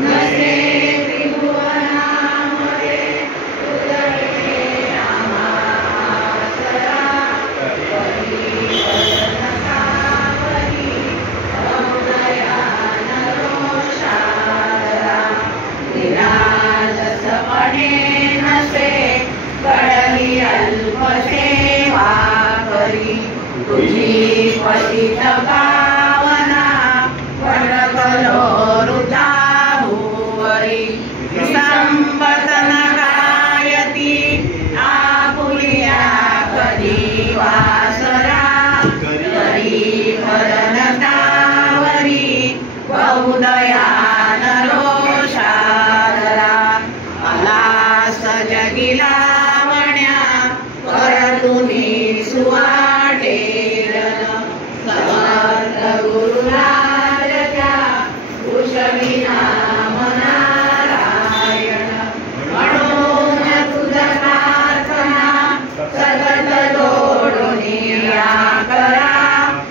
नसे त्रिभुवनामध्ये तुझे आमासरा करी वदनकावरी औदयान रोषादरा निरालसपणे नसे कळली अल्पसेवा करी तुझी पतित पावना वटकलो हृदा भुवरी संपतन गायती आपुलिया कधी वासरा करी भरणतावरी बहुदयान रोषादरा आला सजगिला वण्या परतुनी सुवाटेर समर्थ गुरुराजच्या कुशली नाम नारायण म्हणून तुझा प्रार्थना सतत जोडूनी या करा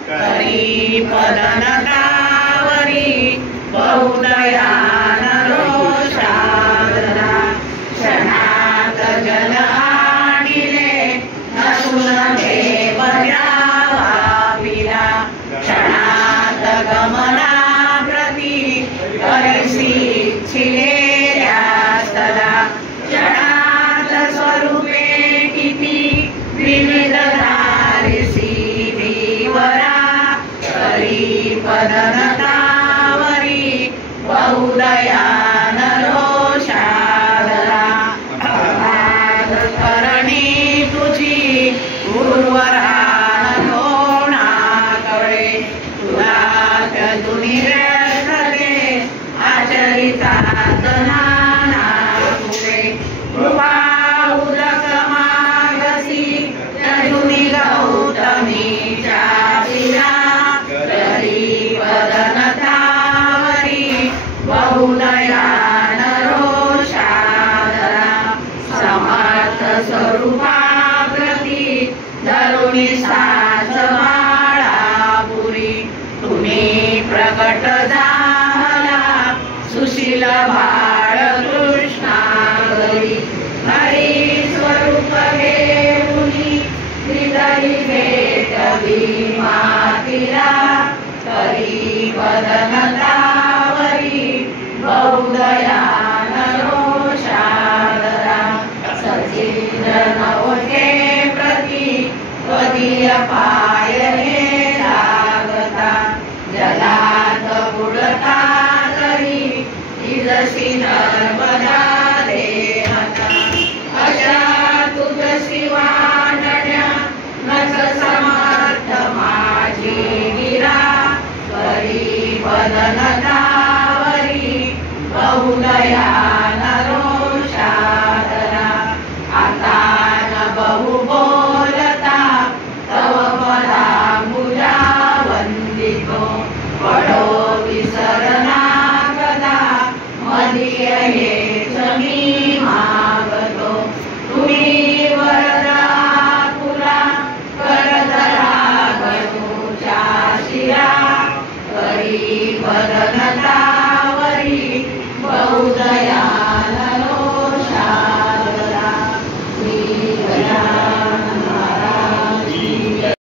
करी पदनतावरी बहुदयान रोषादरा क्षणात जल आणिले नसून देव द्यावा पिला क्षणात गमना प्रती करिसी इच्छिलेल्या सदा क्षणात स्वरूपे किती विविध धारिसी देवरा करी पदनतावरी बहुदयान रोषादरा अगाध करणी तुझी उर्वरान कोणाकडे तुला त्यातून रसते आचरितात नाना पुढे कृपा उदक मागसी त्यातून गौतमीच्या दिला करी वदनतावरी बहुदयान रोषादरा समर्थ स्वरूपाप्रती धरुणी साच बाळापुरी तुम्ही प्रकट झाला सुशील बाळ कृष्णावरी हरी स्वरूप घेऊनी हृदयी भेट भीमातीला करी वदनतावरी बहुदयान रोषादरा सचिंद्र नवके प्रती त्वदीय पाय हे लागता जलात बुडता करी इजसी नर्मदा देहता अशा तुझसी वाणण्या नच समर्थ माझी गिरा करी वदनतावरी बहुदयान रोषादरा आता न बहु बोलता तव पदांबुजा वंदितो पडो